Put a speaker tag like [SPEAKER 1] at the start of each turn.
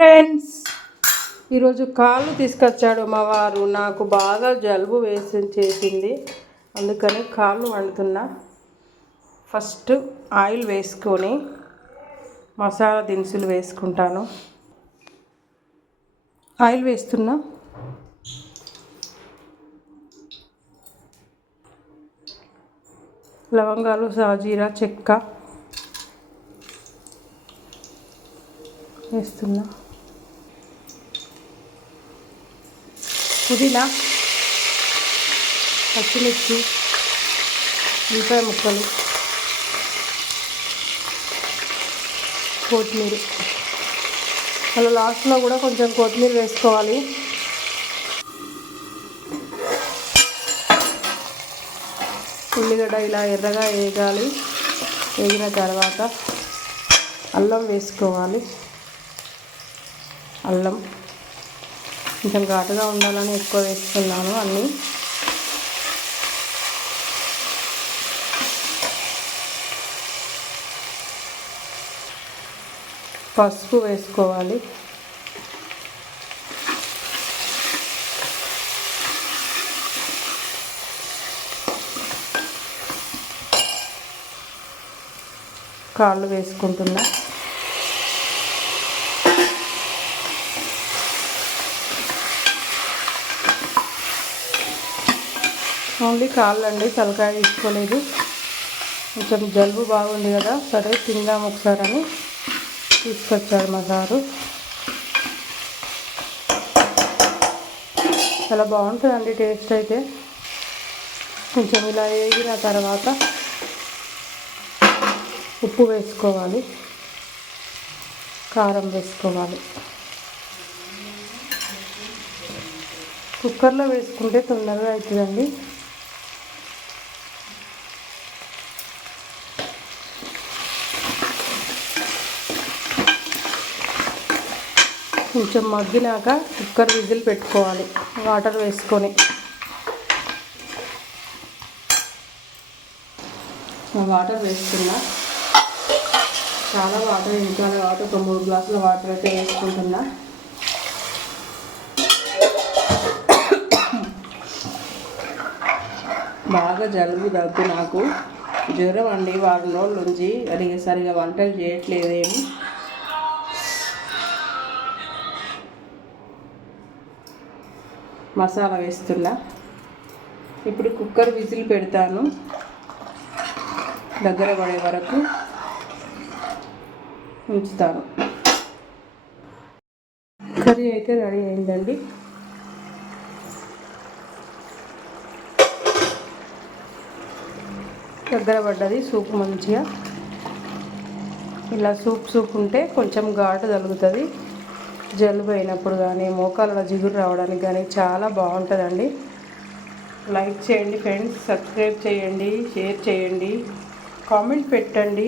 [SPEAKER 1] Friends ఈరోజు కాళ్ళు తీసుకొచ్చాడు మా వారు. నాకు బాగా జలుబు వేసి చేసింది. అందుకని కాళ్ళు వండుతున్నా. ఫస్ట్ ఆయిల్ వేసుకొని మసాలా దినుసులు వేసుకుంటాను. ఆయిల్ వేస్తున్నా. లవంగాలు సాజీరా చెక్క వేస్తున్నా. పుదీనా పచ్చిమిర్చి ఉల్లిపాయ ముక్కలు కొత్తిమీర. అలా లాస్ట్లో కూడా కొంచెం కొత్తిమీర వేసుకోవాలి. ఉల్లిగడ్డ ఇలా ఎర్రగా వేగాలి. వేగిన తర్వాత అల్లం వేసుకోవాలి. అల్లం. కొంచెం ఘాటుగా ఉండాలని ఎక్కువ వేస్తున్నాను అన్నీ. పసుపు వేసుకోవాలి. కాళ్ళు వేసుకుంటున్నా. ఓన్లీ కాళ్ళు అండి తలకాయ తీసుకోలేదు. కొంచెం జలుబు బాగుంది కదా సరే తిందాం ఒకసారి అని తీసుకొచ్చాడు మా సారు. చాలా బాగుంటుందండి టేస్ట్ అయితే. కొంచెం ఇలా వేగిన తర్వాత ఉప్పు వేసుకోవాలి కారం వేసుకోవాలి. కుక్కర్లో వేసుకుంటే తొందరగా అవుతుందండి కొంచెం మగ్గినాక కుక్కర్ విజిల్ పెట్టుకోవాలి. వాటర్ వేసుకొని. వాటర్ వేసుకున్నా చాలా వాటర్ ఇంకాలి కాబట్టి ఒక మూడు గ్లాసుల వాటర్ అయితే వేసుకుంటున్నా. బాగా జలుబు దగ్గు నాకు. జ్వరం అండి వారం రోజుల నుంచి. అడిగే సరిగా వంటలు చేయట్లేదేమి మసాలా వేస్తున్నా. ఇప్పుడు కుక్కర్ విజిల్ పెడతాను. దగ్గర పడే వరకు ఉంచుతాను. కర్రీ అయితే రెడీ అయిందండి. దగ్గర పడ్డది సూప్ మంచిగా. ఇలా సూప్ సూప్ ఉంటే కొంచెం ఘాటు తగులుతుంది. జలుబు అయినప్పుడు కానీ మోకాళ్ళ జిగురు రావడానికి కానీ చాలా బాగుంటుందండి. లైక్ చేయండి ఫ్రెండ్స్ సబ్స్క్రైబ్ చేయండి షేర్ చేయండి కామెంట్ పెట్టండి.